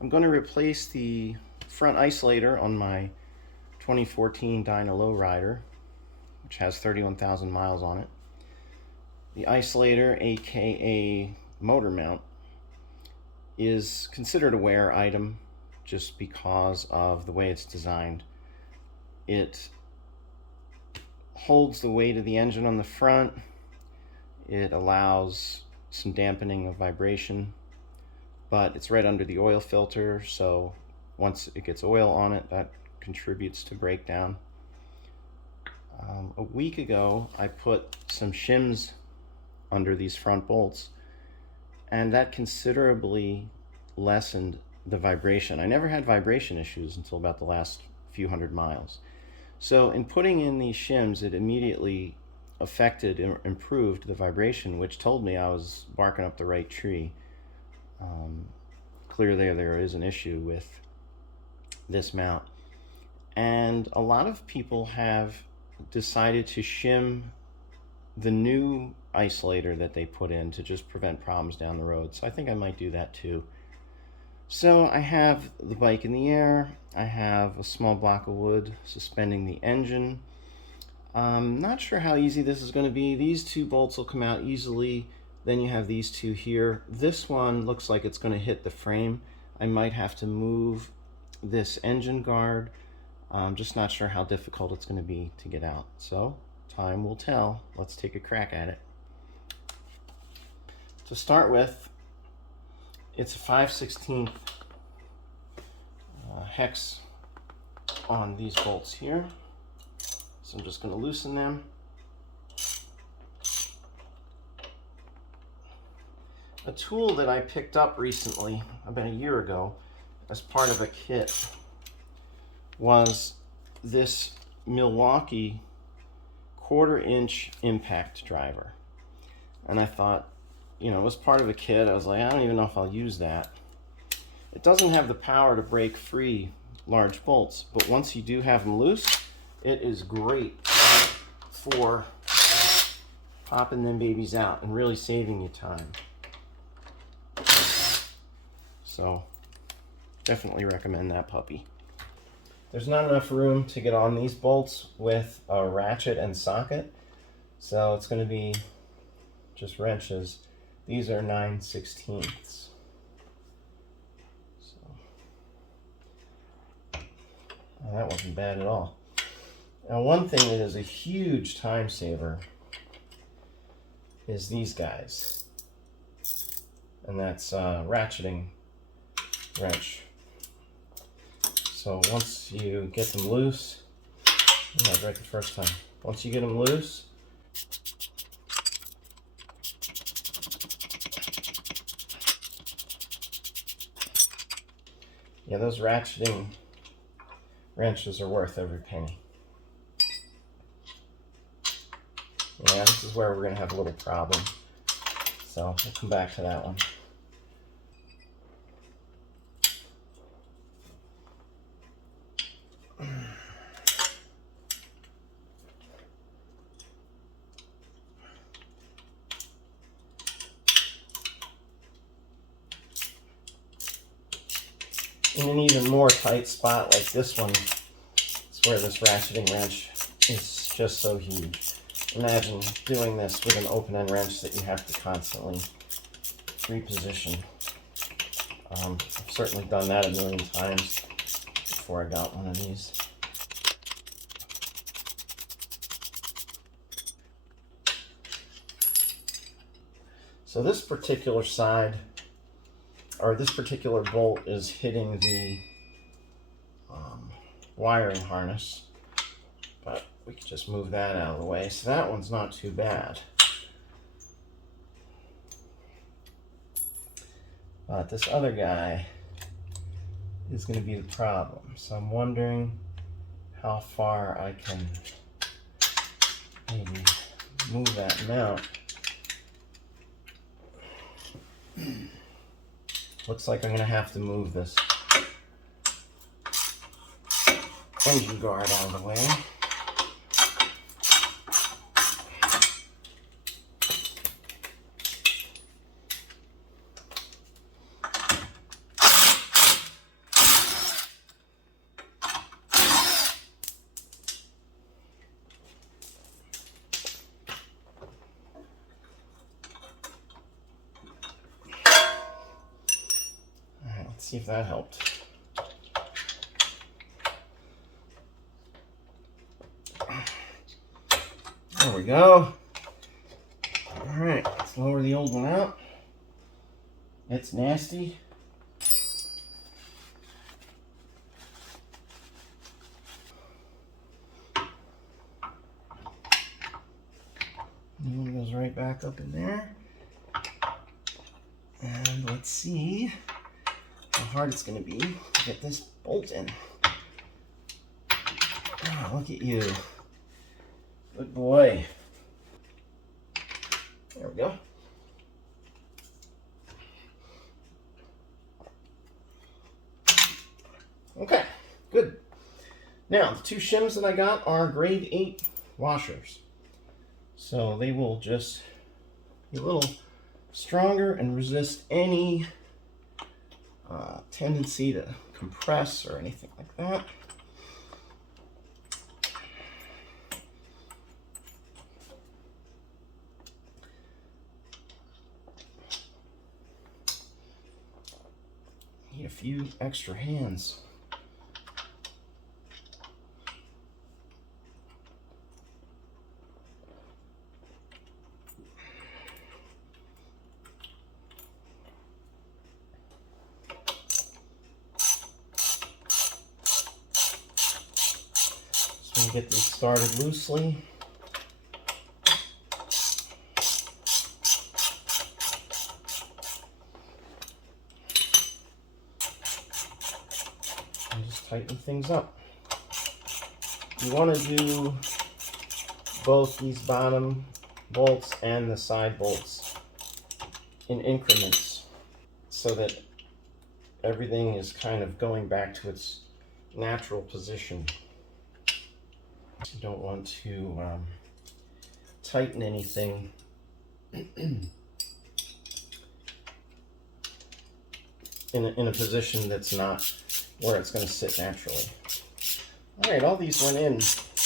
I'm going to replace the front isolator on my 2014 Dyna lowrider, which has 31,000 miles on it. The isolator, aka motor mount, is considered a wear item just because of the way it's designed. It holds the weight of the engine on the front. It allows some dampening of vibration, but it's right under the oil filter, so once it gets oil on it, that contributes to breakdown. A week ago, I put some shims under these front bolts, and that considerably lessened the vibration. I never had vibration issues until about the last few hundred miles. So in putting in these shims, it immediately affected and improved the vibration, which told me I was barking up the right tree. Clearly there is an issue with this mount, and a lot of people have decided to shim the new isolator that they put in to just prevent problems down the road. So I think I might do that too. So I have the bike in the air, I have a small block of wood suspending the engine. I'm not sure how easy this is going to be. These two bolts will come out easily. Then you have these two here. This one looks like it's going to hit the frame. I might have to move this engine guard. I'm just not sure how difficult it's going to be to get out. So time will tell. Let's take a crack at it. To start with, it's a 5/16 hex on these bolts here. So I'm just going to loosen them. A tool that I picked up recently, about a year ago, as part of a kit, was this Milwaukee 1/4 inch impact driver. And I thought, you know, it was part of a kit. I was like, I don't even know if I'll use that. It doesn't have the power to break free large bolts, but once you do have them loose, it is great for popping them babies out and really saving you time. So definitely recommend that puppy. There's not enough room to get on these bolts with a ratchet and socket, so it's going to be just wrenches. These are 9/16. So that wasn't bad at all. Now, one thing that is a huge time saver is these guys, and that's ratcheting wrench. So once you get them loose, yeah, right the first time. Once you get them loose, yeah, those ratcheting wrenches are worth every penny. Yeah, this is where we're going to have a little problem. So we'll come back to that one. In an even more tight spot like this one, it's where this ratcheting wrench is just so huge. Imagine doing this with an open end wrench that you have to constantly reposition. I've certainly done that a million times before I got one of these. So this particular side, or this particular bolt, is hitting the wiring harness, but we can just move that out of the way. So that one's not too bad. But this other guy is going to be the problem. So I'm wondering how far I can maybe move that mount. Looks like I'm going to have to move this engine guard out of the way. Let's see if that helped. There we go. All right, let's lower the old one out. It's nasty. New one goes right back up in there. And let's see how hard it's going to be to get this bolt in. Oh, look at you. Good boy. There we go. Okay, good. Now, the two shims that I got are grade 8 washers. So they will just be a little stronger and resist any tendency to compress or anything like that. Need a few extra hands. So get these started loosely. Tighten things up. You want to do both these bottom bolts and the side bolts in increments so that everything is kind of going back to its natural position. You don't want to tighten anything in a position that's not where it's going to sit naturally. All right, all these went in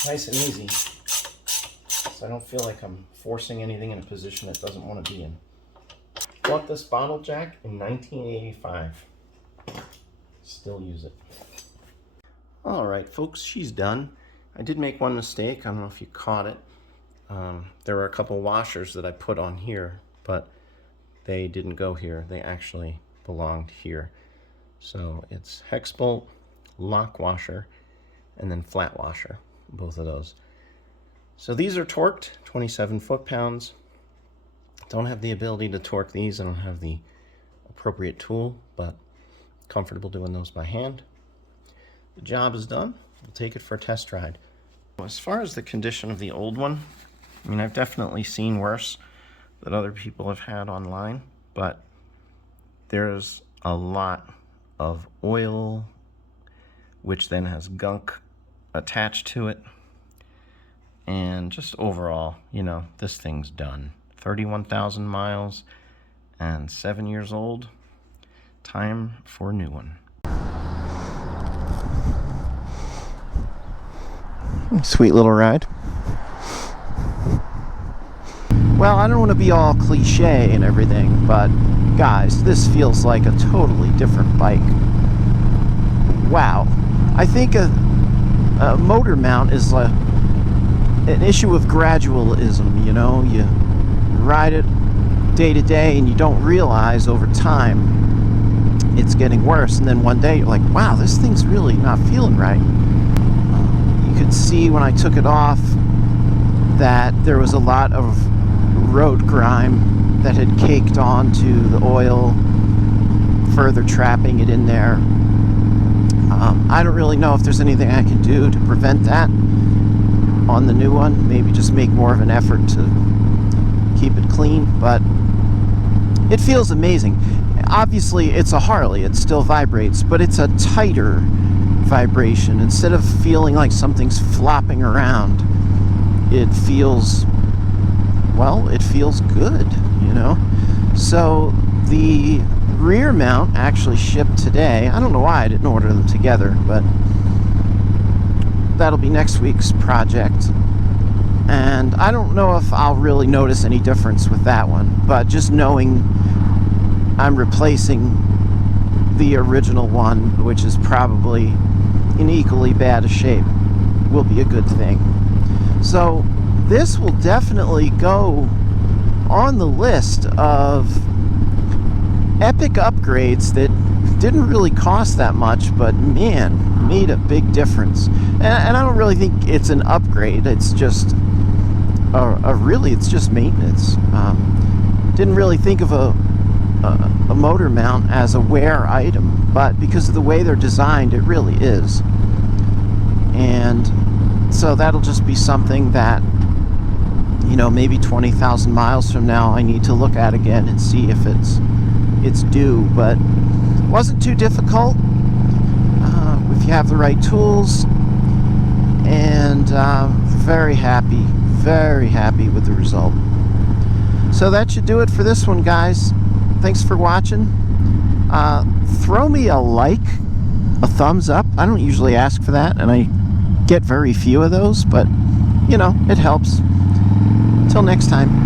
nice and easy, so I don't feel like I'm forcing anything in a position it doesn't want to be in. Bought this bottle jack in 1985. Still use it. All right, folks, she's done. I did make one mistake. I don't know if you caught it. There were a couple washers that I put on here, but they didn't go here. They actually belonged here. So it's hex bolt, lock washer, and then flat washer, both of those. So these are torqued, 27 foot-pounds. Don't have the ability to torque these. I don't have the appropriate tool, but comfortable doing those by hand. The job is done. We'll take it for a test ride. As far as the condition of the old one, I mean, I've definitely seen worse that other people have had online, but there's a lot of oil, which then has gunk attached to it, and just overall, you know, this thing's done. 31,000 miles and 7 years old. Time for a new one. Sweet little ride. Well, I don't want to be all cliche and everything, but guys, this feels like a totally different bike. Wow. I think a motor mount is an issue of gradualism, you know? You ride it day to day and you don't realize over time it's getting worse, and then one day you're like, wow, this thing's really not feeling right. You could see when I took it off that there was a lot of road grime that had caked onto the oil, further trapping it in there. I don't really know if there's anything I can do to prevent that on the new one. Maybe just make more of an effort to keep it clean, but it feels amazing. Obviously, it's a Harley. It still vibrates, but it's a tighter vibration. Instead of feeling like something's flopping around, it feels, well, it feels good, you know? So the rear mount actually shipped today. I don't know why I didn't order them together, but that'll be next week's project. And I don't know if I'll really notice any difference with that one, but just knowing I'm replacing the original one, which is probably in equally bad a shape, will be a good thing. So this will definitely go on the list of epic upgrades that didn't really cost that much, but man, made a big difference. And I don't really think it's an upgrade. It's just it's just maintenance. Didn't really think of a motor mount as a wear item, but because of the way they're designed, it really is. And so that'll just be something that, you know, maybe 20,000 miles from now I need to look at again and see if it's due. But it wasn't too difficult if you have the right tools, and very happy with the result. So that should do it for this one, guys. Thanks for watching. Throw me a like, a thumbs up. I don't usually ask for that, and I get very few of those, but you know, it helps. Till next time.